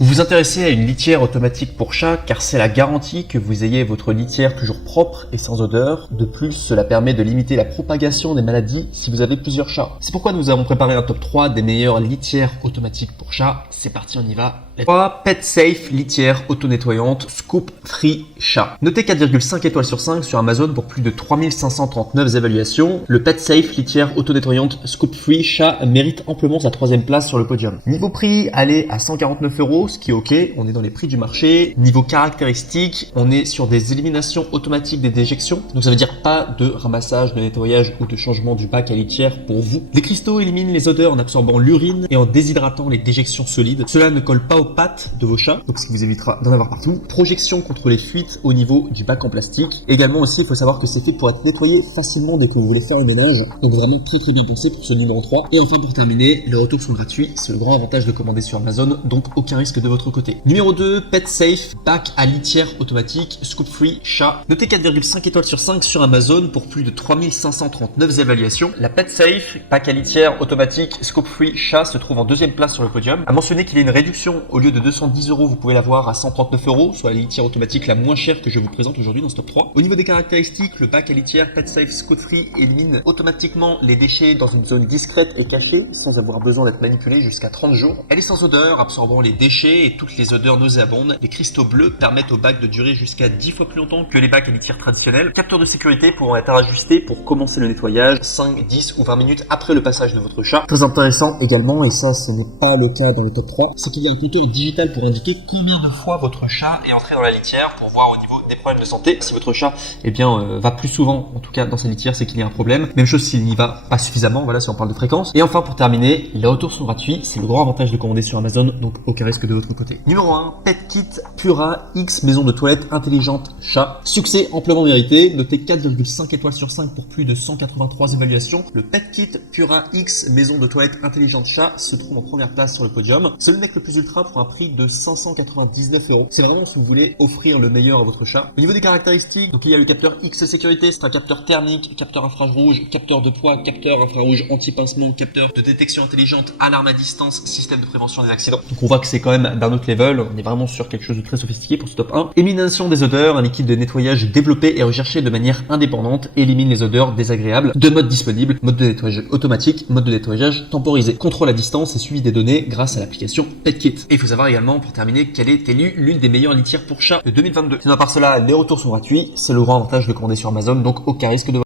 Vous vous intéressez à une litière automatique pour chat car c'est la garantie que vous ayez votre litière toujours propre et sans odeur. De plus, cela permet de limiter la propagation des maladies si vous avez plusieurs chats. C'est pourquoi nous avons préparé un top 3 des meilleures litières automatiques pour chat. C'est parti, on y va. 3. Pet Safe litière auto-nettoyante Scoop Free Chat. Notez 4,5 étoiles sur 5 sur Amazon pour plus de 3539 évaluations. Le Pet Safe litière auto-nettoyante Scoop Free Chat mérite amplement sa 3e place sur le podium. Niveau prix, allez à 149 €, ce qui est ok, on est dans les prix du marché. Niveau caractéristiques, on est sur des éliminations automatiques des déjections. Donc ça veut dire pas de ramassage, de nettoyage ou de changement du bac à litière pour vous. Les cristaux éliminent les odeurs en absorbant l'urine et en déshydratant les déjections solides. Cela ne colle pas aux pattes de vos chats, donc ce qui vous évitera d'en avoir partout. Projection contre les fuites au niveau du bac en plastique. Également aussi, il faut savoir que c'est fait pour être nettoyé facilement dès que vous voulez faire le ménage. Donc vraiment très bien pensé pour ce numéro 3. Et enfin pour terminer, les retours sont gratuits. C'est le grand avantage de commander sur Amazon, donc aucun risque de votre côté. Numéro 2, Pet Safe bac à litière automatique Scoop Free Chat. Notez 4,5 étoiles sur 5 sur Amazon pour plus de 3539 évaluations. La Pet Safe bac à litière automatique Scoop Free Chat se trouve en 2e place sur le podium. À mentionner qu'il y a une réduction. Au lieu de 210 €, vous pouvez l'avoir à 139 €, soit la litière automatique la moins chère que je vous présente aujourd'hui dans ce top 3. Au niveau des caractéristiques, le bac à litière Pet Safe Scoop Free élimine automatiquement les déchets dans une zone discrète et cachée, sans avoir besoin d'être manipulé jusqu'à 30 jours. Elle est sans odeur, absorbant les déchets et toutes les odeurs nauséabondes. Les cristaux bleus permettent au bac de durer jusqu'à 10 fois plus longtemps que les bacs à litière traditionnels. Capteur de sécurité pouvant être ajusté pour commencer le nettoyage 5, 10 ou 20 minutes après le passage de votre chat. Très intéressant également, et ça ce n'est pas le cas dans le top 3, c'est qu'il y a un compteur digital pour indiquer combien de fois votre chat est entré dans la litière pour voir au niveau des problèmes de santé. Si votre chat va plus souvent, en tout cas dans sa litière, c'est qu'il y a un problème. Même chose s'il n'y va pas suffisamment, voilà, si on parle de fréquence. Et enfin pour terminer, les retours sont gratuits, c'est le grand avantage de commander sur Amazon, donc aucun risque de votre côté. Numéro 1, Pet Kit Pura X maison de toilette intelligente chat. Succès amplement mérité, notez 4,5 étoiles sur 5 pour plus de 183 évaluations. Le Pet Kit Pura X maison de toilette intelligente chat se trouve en première place sur le podium. C'est le mec le plus ultra pour un prix de 599 €. C'est vraiment si vous voulez offrir le meilleur à votre chat. Au niveau des caractéristiques, donc il y a le capteur X sécurité, c'est un capteur thermique, capteur infrarouge, capteur de poids, capteur infrarouge anti-pincement, capteur de détection intelligente, alarme à distance, système de prévention des accidents. Donc on voit que c'est quand même d'un autre level, on est vraiment sur quelque chose de très sophistiqué pour ce top 1. Élimination des odeurs, un liquide de nettoyage développé et recherché de manière indépendante, élimine les odeurs désagréables. Deux modes disponibles, mode de nettoyage automatique, mode de nettoyage temporisé. Contrôle à distance et suivi des données grâce à l'application PetKit. Et il faut savoir également, pour terminer, qu'elle est élue l'une des meilleures litières pour chat de 2022. Sinon à part cela, les retours sont gratuits, c'est le grand avantage de commander sur Amazon, donc aucun risque de